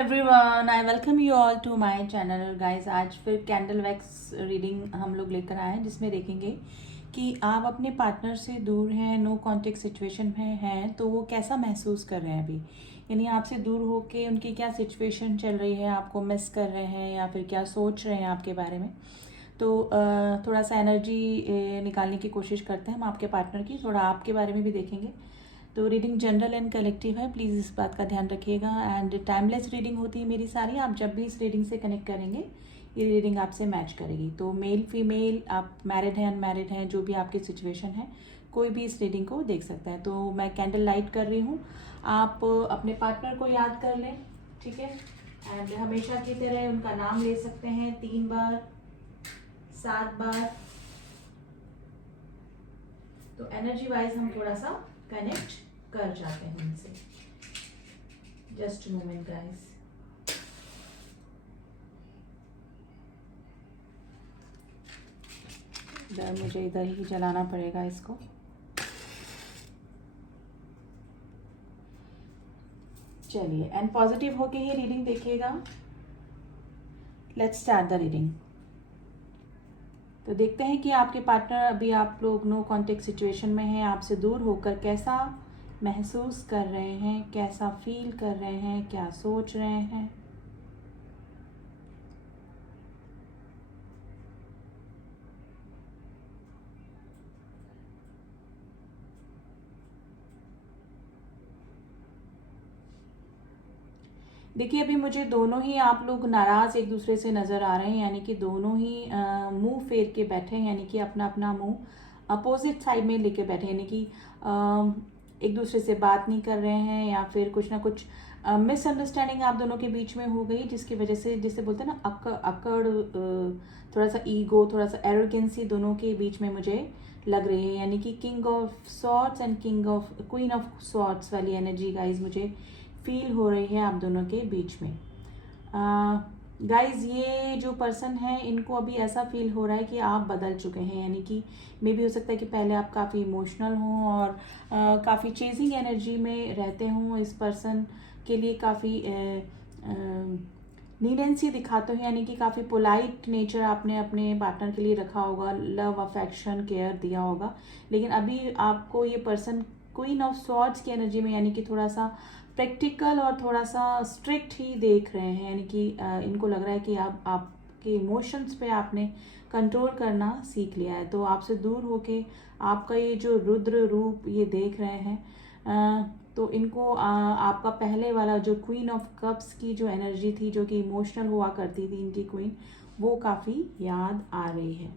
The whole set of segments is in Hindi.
Everyone, I welcome you all to my channel guys. आज फिर कैंडल वैक्स रीडिंग हम लोग लेकर आए हैं, जिसमें देखेंगे कि आप अपने पार्टनर से दूर हैं, नो कॉन्टेक्ट सिचुएशन में हैं, तो वो कैसा महसूस कर रहे हैं अभी। यानी आपसे दूर होके उनकी क्या सिचुएशन चल रही है, आपको मिस कर रहे हैं या फिर क्या सोच रहे हैं आपके बारे में। तो थोड़ा सा एनर्जी निकालने की कोशिश करते हैं हम आपके पार्टनर की, थोड़ा आपके बारे में भी देखेंगे। तो रीडिंग जनरल एंड कलेक्टिव है, प्लीज़ इस बात का ध्यान रखिएगा। एंड टाइमलेस रीडिंग होती है मेरी सारी, आप जब भी इस रीडिंग से कनेक्ट करेंगे ये रीडिंग आपसे मैच करेगी। तो मेल फीमेल, आप मैरिड हैं अनमैरिड हैं, जो भी आपकी सिचुएशन है, कोई भी इस रीडिंग को देख सकता है। तो मैं कैंडल लाइट कर रही हूँ, आप अपने पार्टनर को याद कर लें, ठीक है। एंड हमेशा की तरह उनका नाम ले सकते हैं 3 बार 7 बार। तो एनर्जी वाइज हम थोड़ा सा कनेक्ट कर जाते हैं उनसे। Just moment guys. मुझे इधर ही जलाना पड़ेगा इसको। चलिए, एंड पॉजिटिव होके ही रीडिंग देखिएगा। Let's start the reading. तो देखते हैं कि आपके पार्टनर, अभी आप लोग नो कॉन्टेक्ट सिचुएशन में हैं, आपसे दूर होकर कैसा महसूस कर रहे हैं, कैसा फील कर रहे हैं, क्या सोच रहे हैं। देखिए, अभी मुझे दोनों ही आप लोग नाराज एक दूसरे से नजर आ रहे हैं, यानी कि दोनों ही मुंह फेर के बैठे हैं, यानी कि अपना अपना मुंह अपोजिट साइड में लेके बैठे हैं, यानी कि एक दूसरे से बात नहीं कर रहे हैं, या फिर कुछ ना कुछ मिसअंडरस्टैंडिंग आप दोनों के बीच में हो गई, जिसकी वजह से, जिसे बोलते हैं ना अकड़, थोड़ा सा ईगो, थोड़ा सा एरोगेंसी दोनों के बीच में मुझे लग रही है। यानी कि king of swords and queen of swords वाली एनर्जी गाइज मुझे फील हो रही है आप दोनों के बीच में। गाइज, ये जो पर्सन है, इनको अभी ऐसा फील हो रहा है कि आप बदल चुके हैं, यानी कि मे भी हो सकता है कि पहले आप काफ़ी इमोशनल हों और काफ़ी चेजिंग एनर्जी में रहते हों, इस पर्सन के लिए काफ़ी नीडेंसी दिखाते हो, यानी कि काफ़ी पोलाइट नेचर आपने अपने पार्टनर के लिए रखा होगा, लव अफेक्शन केयर दिया होगा। लेकिन अभी आपको ये पर्सन क्वीन ऑफ स्वॉर्ड्स की एनर्जी में, यानी कि थोड़ा सा प्रैक्टिकल और थोड़ा सा स्ट्रिक्ट ही देख रहे हैं, यानी कि इनको लग रहा है कि आपके इमोशंस पे आपने कंट्रोल करना सीख लिया है। तो आपसे दूर होके आपका ये जो रुद्र रूप ये देख रहे हैं, तो इनको आपका पहले वाला जो क्वीन ऑफ कप्स की जो एनर्जी थी, जो कि इमोशनल हुआ करती थी इनकी क्वीन, वो काफ़ी याद आ रही है।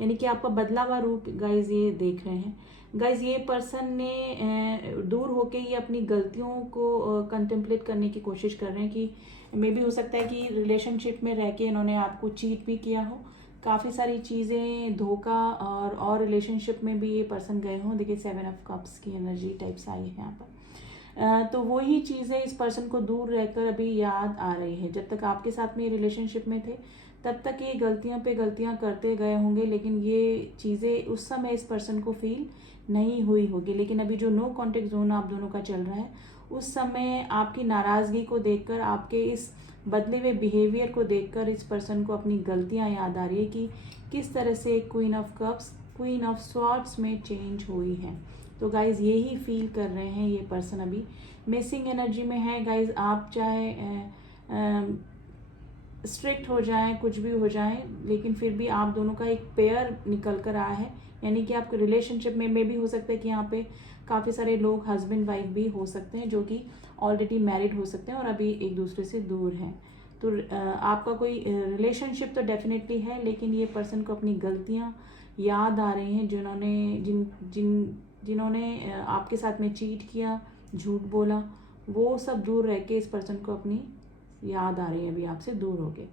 यानी कि आपका बदला हुआ रूप गाइज ये देख रहे हैं। गाइज, ये पर्सन ने दूर होके ये अपनी गलतियों को कंटेम्पलेट करने की कोशिश कर रहे हैं कि मे भी हो सकता है कि रिलेशनशिप में रह के इन्होंने आपको चीट भी किया हो, काफ़ी सारी चीज़ें धोखा, और रिलेशनशिप में भी ये पर्सन गए हों। देखिए, 7 ऑफ कप्स की एनर्जी टाइप्स आई है यहाँ पर। तो वही चीज़ें इस पर्सन को दूर रहकर अभी याद आ रही है। जब तक आपके साथ में रिलेशनशिप में थे, तब तक ये गलतियां पे गलतियां करते गए होंगे, लेकिन ये चीज़ें उस समय इस पर्सन को फील नहीं हुई होगी। लेकिन अभी जो नो कॉन्टेक्ट जोन आप दोनों का चल रहा है, उस समय आपकी नाराज़गी को देखकर, आपके इस बदले हुए बिहेवियर को देखकर इस पर्सन को अपनी गलतियां याद आ रही है कि किस तरह से queen of cups queen of swords में चेंज हुई है। तो गाइज, यही फील कर रहे हैं ये पर्सन, अभी मिसिंग एनर्जी में है। गाइज, आप चाहे स्ट्रिक्ट हो जाएं, कुछ भी हो जाएं, लेकिन फिर भी आप दोनों का एक पेयर निकल कर आया है। यानी कि आपके रिलेशनशिप में भी हो सकता है कि यहाँ पे काफ़ी सारे लोग हस्बैंड वाइफ भी हो सकते हैं, जो कि ऑलरेडी मैरिड हो सकते हैं और अभी एक दूसरे से दूर हैं। तो आपका कोई रिलेशनशिप तो डेफिनेटली है, लेकिन ये पर्सन को अपनी गलतियाँ याद आ रही हैं, जिन्होंने आपके साथ में चीट किया, झूठ बोला, वो सब दूर रह के इस पर्सन को अपनी याद आ रही है अभी आपसे दूर हो के।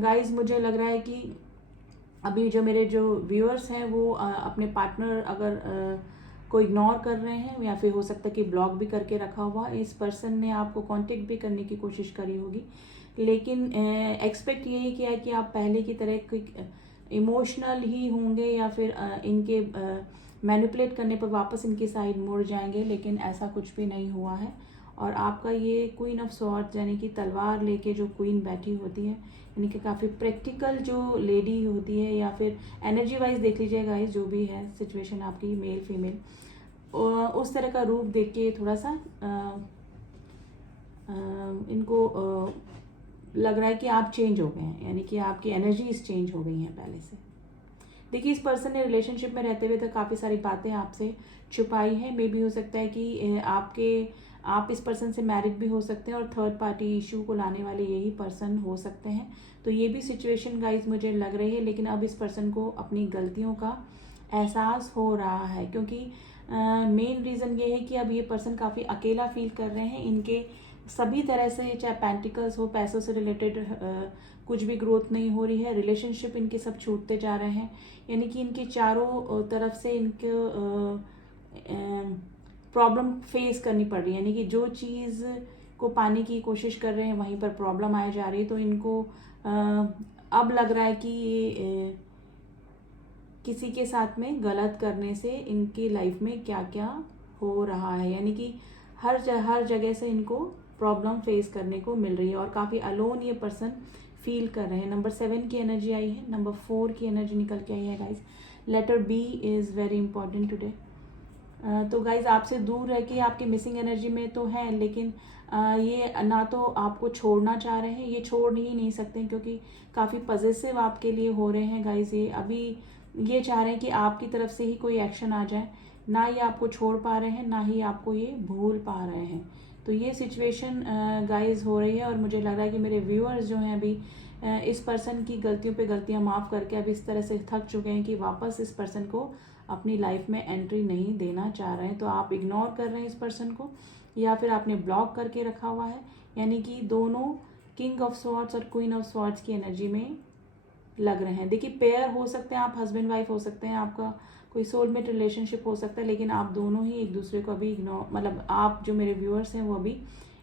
गाइज, मुझे लग रहा है कि अभी जो मेरे जो व्यूअर्स हैं, वो अपने पार्टनर अगर को इग्नोर कर रहे हैं, या फिर हो सकता है कि ब्लॉक भी करके रखा हुआ, इस पर्सन ने आपको कांटेक्ट भी करने की कोशिश करी होगी, लेकिन एक्सपेक्ट यही किया है कि आप पहले की तरह इमोशनल ही होंगे, या फिर इनके मैनिपुलेट करने पर वापस इनकी साइड मुड़ जाएंगे, लेकिन ऐसा कुछ भी नहीं हुआ है। और आपका ये क्वीन ऑफ स्वॉर्ड्स यानी कि तलवार लेके जो क्वीन बैठी होती है, यानी कि काफ़ी प्रैक्टिकल जो लेडी होती है, या फिर एनर्जी वाइज देख लीजिए गाइस, जो भी है सिचुएशन आपकी मेल फीमेल, उस तरह का रूप देख के थोड़ा सा इनको लग रहा है कि आप चेंज हो गए हैं, यानी कि आपकी एनर्जीज चेंज हो गई हैं पहले से। देखिए, इस पर्सन ने रिलेशनशिप में रहते हुए तो काफ़ी सारी बातें आपसे छुपाई है। मे भी हो सकता है कि आप इस पर्सन से मैरिड भी हो सकते हैं और थर्ड पार्टी इशू को लाने वाले यही पर्सन हो सकते हैं। तो ये भी सिचुएशन गाइज मुझे लग रही है, लेकिन अब इस पर्सन को अपनी गलतियों का एहसास हो रहा है, क्योंकि मेन रीज़न ये है कि अब ये पर्सन काफ़ी अकेला फील कर रहे हैं। इनके सभी तरह से, चाहे पेंटिकल्स हो, पैसों से रिलेटेड कुछ भी ग्रोथ नहीं हो रही है, रिलेशनशिप इनके सब छूटते जा रहे हैं, यानी कि इनके चारों तरफ से इनके प्रॉब्लम फेस करनी पड़ रही है, यानी कि जो चीज़ को पाने की कोशिश कर रहे हैं वहीं पर प्रॉब्लम आए जा रही है। तो इनको अब लग रहा है कि ये किसी के साथ में गलत करने से इनकी लाइफ में क्या क्या हो रहा है, यानी कि हर जगह से इनको प्रॉब्लम फेस करने को मिल रही है और काफ़ी अलोन ये पर्सन फील कर रहे हैं। नंबर 7 की एनर्जी आई है, नंबर 4 की एनर्जी निकल के आई है guys. Letter B is very important today. तो गाइज आपसे दूर रह के आपकी मिसिंग एनर्जी में तो है, लेकिन ये ना तो आपको छोड़ना चाह रहे हैं, ये छोड़ ही नहीं सकते क्योंकि काफ़ी पॉजिटिव आपके लिए हो रहे हैं गाइज। ये अभी ये चाह रहे हैं कि आपकी तरफ से ही कोई एक्शन आ जाए, ना ये आपको छोड़ पा रहे हैं, ना ही आपको ये भूल पा रहे हैं। तो ये सिचुएशन गाइज हो रही है और मुझे लग रहा है कि मेरे व्यूअर्स जो हैं अभी इस पर्सन की गलतियों पे गलतियां माफ़ करके अब इस तरह से थक चुके हैं कि वापस इस पर्सन को अपनी लाइफ में एंट्री नहीं देना चाह रहे हैं। तो आप इग्नोर कर रहे हैं इस पर्सन को, या फिर आपने ब्लॉक करके रखा हुआ है, यानी कि दोनों किंग ऑफ स्वॉर्ड्स और क्वीन ऑफ स्वॉर्ड्स की एनर्जी में लग रहे हैं। देखिए, पेयर हो सकते हैं, आप हस्बैंड वाइफ हो सकते हैं, आपका कोई सोलमेट रिलेशनशिप हो सकता है, लेकिन आप दोनों ही एक दूसरे को अभी इग्नोर, मतलब आप जो मेरे व्यूअर्स हैं वो अभी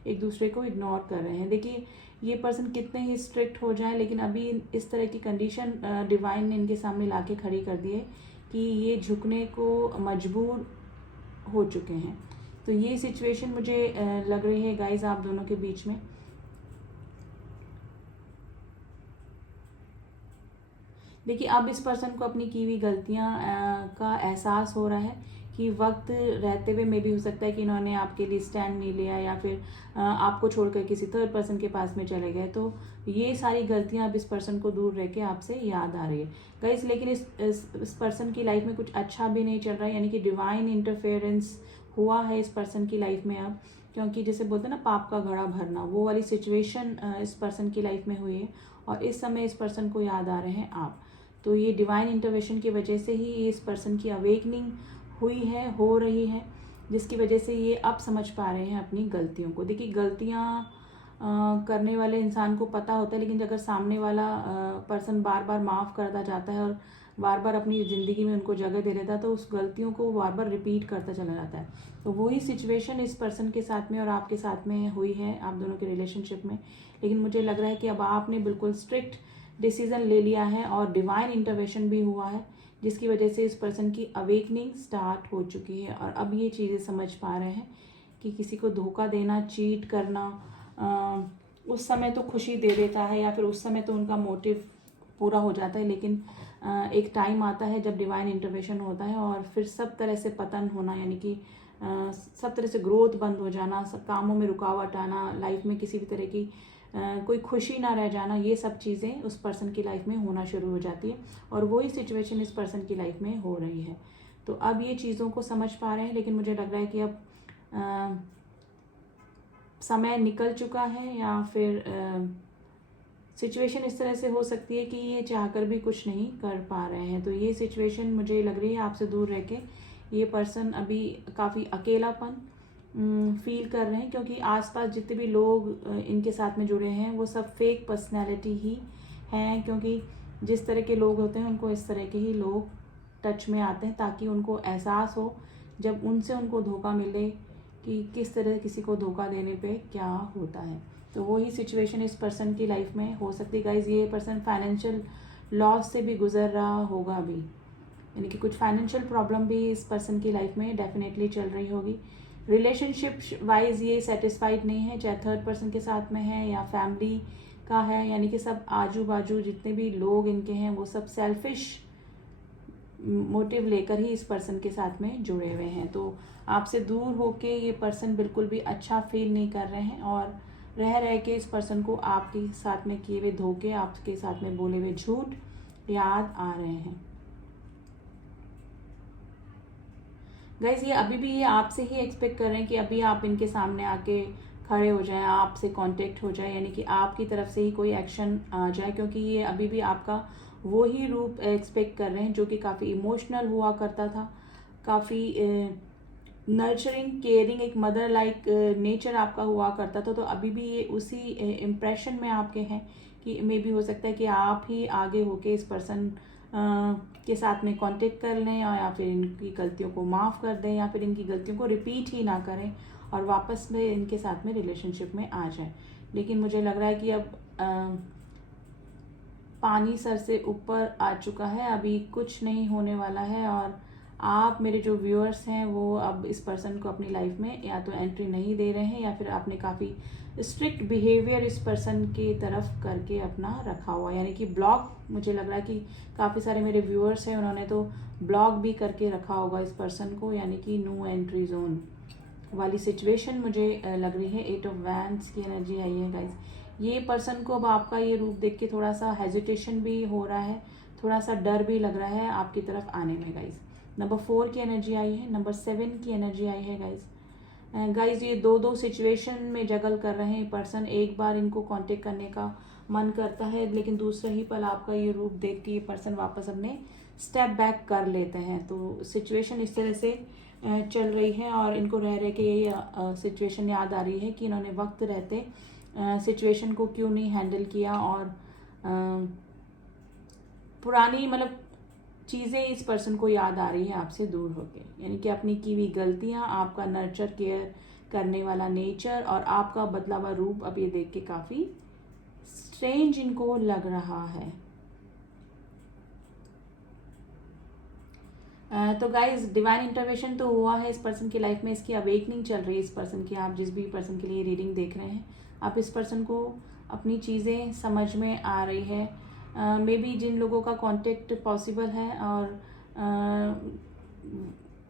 एक दूसरे को इग्नोर कर रहे हैं। देखिए, ये पर्सन कितने ही स्ट्रिक्ट हो जाए, लेकिन अभी इस तरह की कंडीशन डिवाइन ने इनके सामने ला के खड़ी कर दी है कि ये झुकने को मजबूर हो चुके हैं। तो ये सिचुएशन मुझे लग रही है गाइज आप दोनों के बीच में। देखिए, अब इस पर्सन को अपनी की हुई गलतियां का एहसास हो रहा है कि वक्त रहते हुए में भी हो सकता है कि इन्होंने आपके लिए स्टैंड नहीं लिया, या फिर आपको छोड़कर किसी थर्ड पर्सन के पास में चले गए। तो ये सारी गलतियां अब इस पर्सन को दूर रह के आपसे याद आ रही है गाइस। लेकिन इस पर्सन की लाइफ में कुछ अच्छा भी नहीं चल रहा है, यानी कि डिवाइन इंटरफेरेंस हुआ है इस पर्सन की लाइफ में अब, क्योंकि जैसे बोलते हैं ना पाप का घड़ा भरना, वो वाली सिचुएशन इस पर्सन की लाइफ में हुई है और इस समय इस पर्सन को याद आ रहे हैं आप। तो ये डिवाइन इंटरवेंशन की वजह से ही इस पर्सन की अवेकनिंग हुई है, हो रही है, जिसकी वजह से ये अब समझ पा रहे हैं अपनी गलतियों को। देखिए, गलतियाँ करने वाले इंसान को पता होता है, लेकिन अगर सामने वाला पर्सन बार बार माफ़ करता जाता है और बार बार अपनी ज़िंदगी में उनको जगह दे देता है, तो उस गलतियों को बार बार रिपीट करता चला जाता है। तो वही सिचुएशन इस पर्सन के साथ में और आपके साथ में हुई है, आप दोनों के रिलेशनशिप में। लेकिन मुझे लग रहा है कि अब आपने बिल्कुल स्ट्रिक्ट डिसीजन ले लिया है और डिवाइन इंटरवेंशन भी हुआ है, जिसकी वजह से इस पर्सन की अवेकनिंग स्टार्ट हो चुकी है और अब ये चीज़ें समझ पा रहे हैं कि किसी को धोखा देना, चीट करना उस समय तो खुशी दे देता है, या फिर उस समय तो उनका मोटिव पूरा हो जाता है, लेकिन एक टाइम आता है जब डिवाइन इंटरवेंशन होता है और फिर सब तरह से पतन होना, यानी कि सब तरह से ग्रोथ बंद हो जाना, सब कामों में रुकावट आना, लाइफ में किसी भी तरह की कोई खुशी ना रह जाना, ये सब चीज़ें उस पर्सन की लाइफ में होना शुरू हो जाती है और वही सिचुएशन इस पर्सन की लाइफ में हो रही है। तो अब ये चीज़ों को समझ पा रहे हैं, लेकिन मुझे लग रहा है कि अब समय निकल चुका है, या फिर सिचुएशन इस तरह से हो सकती है कि ये चाहकर भी कुछ नहीं कर पा रहे हैं। तो ये सिचुएशन मुझे लग रही है आपसे दूर रह के ये पर्सन अभी काफ़ी अकेलापन फील कर रहे हैं, क्योंकि आसपास जितने भी लोग इनके साथ में जुड़े हैं वो सब फेक पर्सनैलिटी ही हैं, क्योंकि जिस तरह के लोग होते हैं उनको इस तरह के ही लोग टच में आते हैं, ताकि उनको एहसास हो जब उनसे उनको धोखा मिले कि किस तरह किसी को धोखा देने पे क्या होता है। तो वही सिचुएशन इस पर्सन की लाइफ में हो सकती है गाइज। ये पर्सन फाइनेंशियल लॉस से भी गुजर रहा होगा अभी, यानी कि कुछ फाइनेंशियल प्रॉब्लम भी इस पर्सन की लाइफ में डेफिनेटली चल रही होगी, रिलेशनशिप वाइज ये सेटिस्फाइड नहीं है, चाहे थर्ड पर्सन के साथ में है या फैमिली का है, यानी कि सब आजू बाजू जितने भी लोग इनके हैं वो सब सेल्फिश मोटिव लेकर ही इस पर्सन के साथ में जुड़े हुए हैं। तो आपसे दूर होके ये पर्सन बिल्कुल भी अच्छा फील नहीं कर रहे हैं और रह रह के इस पर्सन को आपके साथ में किए हुए धोखे, आपके साथ में बोले हुए झूठ याद आ रहे हैं। गाइस ये अभी भी ये आपसे ही एक्सपेक्ट कर रहे हैं कि अभी आप इनके सामने आके खड़े हो जाएं, आपसे कांटेक्ट हो जाए, यानी कि आपकी तरफ से ही कोई एक्शन आ जाए, क्योंकि ये अभी भी आपका वो ही रूप एक्सपेक्ट कर रहे हैं जो कि काफ़ी इमोशनल हुआ करता था, काफ़ी नर्चरिंग केयरिंग, एक मदर लाइक नेचर आपका हुआ करता था। तो अभी भी ये उसी इम्प्रेशन में आपके हैं कि मे बी हो सकता है कि आप ही आगे होके इस पर्सन के साथ में कांटेक्ट कर लें या फिर इनकी गलतियों को माफ़ कर दें या फिर इनकी गलतियों को रिपीट ही ना करें और वापस में इनके साथ में रिलेशनशिप में आ जाए। लेकिन मुझे लग रहा है कि अब पानी सर से ऊपर आ चुका है, अभी कुछ नहीं होने वाला है और आप मेरे जो व्यूअर्स हैं वो अब इस पर्सन को अपनी लाइफ में या तो एंट्री नहीं दे रहे हैं या फिर आपने काफ़ी स्ट्रिक्ट बिहेवियर इस पर्सन की तरफ करके अपना रखा हुआ, यानी कि ब्लॉक। मुझे लग रहा है कि काफ़ी सारे मेरे व्यूअर्स हैं उन्होंने तो ब्लॉक भी करके रखा होगा इस पर्सन को, यानी कि नो एंट्री जोन वाली सिचुएशन मुझे लग रही है। 8 ऑफ वैंड्स की एनर्जी आई है गाइस। ये पर्सन को अब आपका ये रूप देख के थोड़ा सा हेजिटेशन भी हो रहा है, थोड़ा सा डर भी लग रहा है आपकी तरफ आने में गाइस। नंबर 4 की एनर्जी आई है, नंबर 7 की एनर्जी आई है गाइस। गाइस ये दो सिचुएशन में जगल कर रहे हैं पर्सन। एक बार इनको कांटेक्ट करने का मन करता है लेकिन दूसरा ही पल आपका ये रूप देख के ये पर्सन वापस अपने स्टेप बैक कर लेते हैं। तो सिचुएशन इस तरह से चल रही है और इनको रह रहे के ये सिचुएशन याद आ रही है कि इन्होंने वक्त रहते सिचुएशन को क्यों नहीं हैंडल किया और पुरानी मतलब चीज़ें इस पर्सन को याद आ रही है आपसे दूर होके, यानी कि अपनी की हुई गलतियां, आपका नर्चर केयर करने वाला नेचर और आपका बदला हुआ रूप अब ये देख के काफ़ी स्ट्रेंज इनको लग रहा है। तो गाइज डिवाइन इंटरवेंशन तो हुआ है इस पर्सन की लाइफ में, इसकी अवेकनिंग चल रही है इस पर्सन की। आप जिस भी पर्सन के लिए रीडिंग देख रहे हैं आप इस पर्सन को अपनी चीज़ें समझ में आ रही है। मे बी जिन लोगों का कांटेक्ट पॉसिबल है और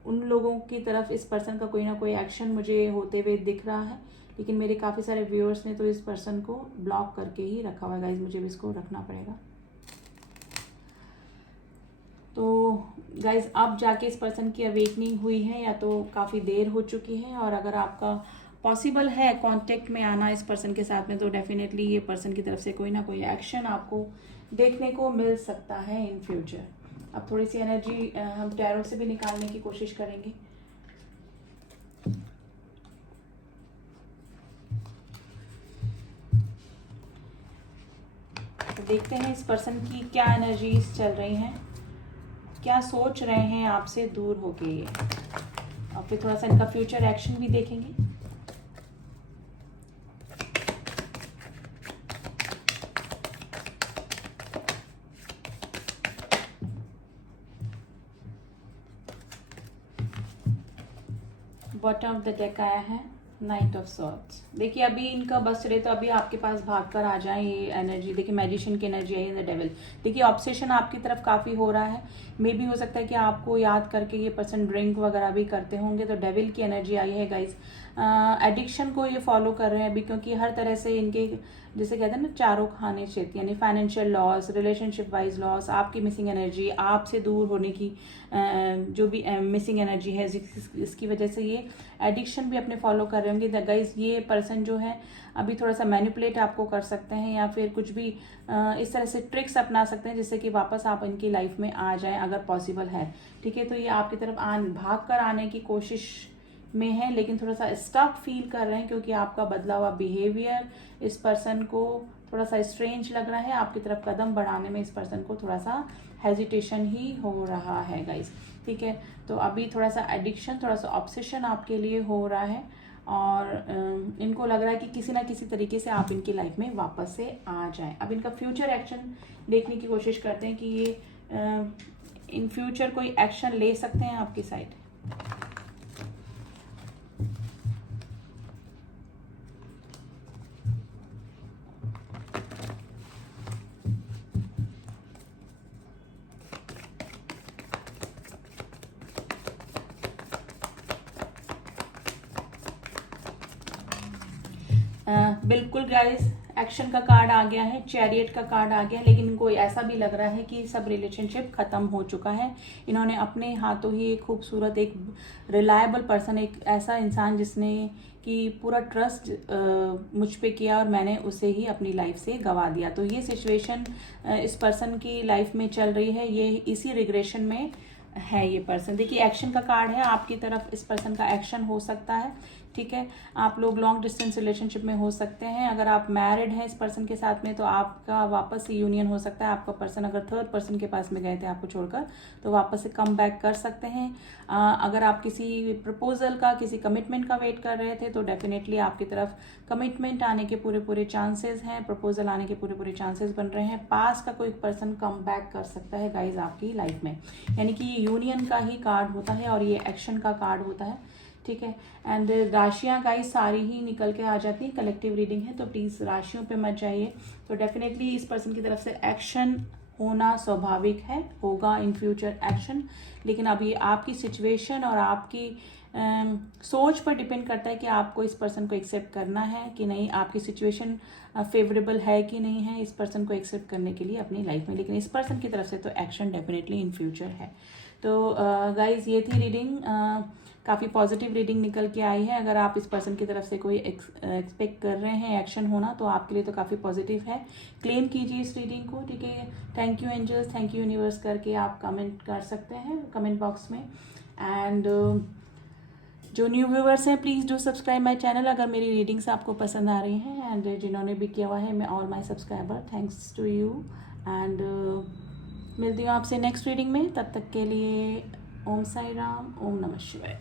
उन लोगों की तरफ इस पर्सन का कोई ना कोई एक्शन मुझे होते हुए दिख रहा है, लेकिन मेरे काफ़ी सारे व्यूअर्स ने तो इस पर्सन को ब्लॉक करके ही रखा हुआ है गाइज, मुझे भी इसको रखना पड़ेगा। तो गाइज अब जाके इस पर्सन की अवेकनिंग हुई है या तो काफ़ी देर हो चुकी है, और अगर आपका पॉसिबल है कांटेक्ट में आना इस पर्सन के साथ में तो डेफिनेटली ये पर्सन की तरफ से कोई ना कोई एक्शन आपको देखने को मिल सकता है इन फ्यूचर। अब थोड़ी सी एनर्जी हम टैरो से भी निकालने की कोशिश करेंगे। तो देखते हैं इस पर्सन की क्या एनर्जीज चल रही हैं, क्या सोच रहे हैं आपसे दूर होके ये, और फिर थोड़ा सा इनका फ्यूचर एक्शन भी देखेंगे। बॉटम ऑफ द डेक आया है नाइट ऑफ सॉर्ड्स। देखिए अभी इनका बस रहे तो अभी आपके पास भाग कर आ जाए ये एनर्जी। देखिए मैजिशियन की एनर्जी आई है द डेविल। देखिए ऑब्सेशन आपकी तरफ काफ़ी हो रहा है, मे भी हो सकता है कि आपको याद करके ये पर्सन ड्रिंक वगैरह भी करते होंगे। तो डेविल की एनर्जी आई है गाइस। एडिक्शन को ये फॉलो कर रहे हैं अभी, क्योंकि हर तरह से इनके जैसे कहते हैं ना चारों खाने क्षेत्र, यानी financial loss, relationship wise loss, आपकी मिसिंग एनर्जी, आपसे दूर होने की जो भी मिसिंग एनर्जी है इसकी वजह से ये एडिक्शन भी अपने फॉलो कर रहे होंगे। गाइस ये पर्सन जो है अभी थोड़ा सा मैनिपुलेट आपको कर सकते हैं या फिर कुछ भी इस तरह से ट्रिक्स अपना सकते हैं जिससे कि वापस आप इनकी लाइफ में आ जाएं अगर पॉसिबल है। ठीक है, तो ये आपकी तरफ भाग कर आने की कोशिश में है लेकिन थोड़ा सा स्टक फील कर रहे हैं क्योंकि आपका बदला हुआ बिहेवियर इस पर्सन को थोड़ा सा स्ट्रेंज लग रहा है। आपकी तरफ कदम बढ़ाने में इस पर्सन को थोड़ा सा हेजिटेशन ही हो रहा है गाइस। ठीक है, तो अभी थोड़ा सा एडिक्शन, थोड़ा सा ऑब्सेशन आपके लिए हो रहा है और इनको लग रहा है कि किसी ना किसी तरीके से आप इनकी लाइफ में वापस से आ जाएं। अब इनका फ्यूचर एक्शन देखने की कोशिश करते हैं कि ये इन फ्यूचर कोई एक्शन ले सकते हैं आपकी साइड। बिल्कुल गाइस, एक्शन का कार्ड आ गया है, चैरियट का कार्ड आ गया है, लेकिन इनको ऐसा भी लग रहा है कि सब रिलेशनशिप खत्म हो चुका है। इन्होंने अपने हाथों ही एक खूबसूरत, एक रिलायबल पर्सन, एक ऐसा इंसान जिसने कि पूरा ट्रस्ट मुझ पे किया और मैंने उसे ही अपनी लाइफ से गंवा दिया। तो ये सिचुएशन इस पर्सन की लाइफ में चल रही है, ये इसी रिग्रेशन में है ये पर्सन। देखिए एक्शन का कार्ड है, आपकी तरफ इस पर्सन का एक्शन हो सकता है, ठीक है। आप लोग लॉन्ग डिस्टेंस रिलेशनशिप में हो सकते हैं। अगर आप मैरिड हैं इस पर्सन के साथ में तो आपका वापस से यूनियन हो सकता है। आपका पर्सन अगर थर्ड पर्सन के पास में गए थे आपको छोड़कर, तो वापस से कम बैक कर सकते हैं। अगर आप किसी प्रपोजल का, किसी कमिटमेंट का वेट कर रहे थे तो डेफिनेटली आपकी तरफ कमिटमेंट आने के पूरे पूरे चांसेस हैं, प्रपोजल आने के पूरे पूरे चांसेस बन रहे हैं। पास का कोई पर्सन कम बैक कर सकता है गाइज आपकी लाइफ में, यानी कि ये यूनियन का ही कार्ड होता है और ये एक्शन का कार्ड होता है, ठीक है। एंड राशियां गाइस सारी ही निकल के आ जाती है, कलेक्टिव रीडिंग है तो प्लीज राशियों पे मत जाइए। तो डेफिनेटली इस पर्सन की तरफ से एक्शन होना स्वाभाविक है, होगा इन फ्यूचर एक्शन, लेकिन अभी आपकी सिचुएशन और आपकी सोच पर डिपेंड करता है कि आपको इस पर्सन को एक्सेप्ट करना है कि नहीं, आपकी सिचुएशन फेवरेबल है कि नहीं है इस पर्सन को एक्सेप्ट करने के लिए अपनी लाइफ में। लेकिन इस पर्सन की तरफ से तो एक्शन डेफिनेटली इन फ्यूचर है। तो गाइज ये थी रीडिंग, काफ़ी पॉजिटिव रीडिंग निकल के आई है। अगर आप इस पर्सन की तरफ से कोई एक्सपेक्ट कर रहे हैं एक्शन होना तो आपके लिए तो काफ़ी पॉजिटिव है। क्लेम कीजिए इस रीडिंग को, ठीक है। Thank you angels, thank you universe करके आप कमेंट कर सकते हैं कमेंट बॉक्स में। एंड जो न्यू व्यूवर्स हैं please do subscribe my channel अगर मेरी रीडिंग्स आपको पसंद आ रही हैं। एंड जिन्होंने भी किया हुआ है, मैं all my subscriber, thanks to you. And मिलती हूँ आपसे नेक्स्ट रीडिंग में, तब तक के लिए ओम साई राम, ओम नमः शिवाय।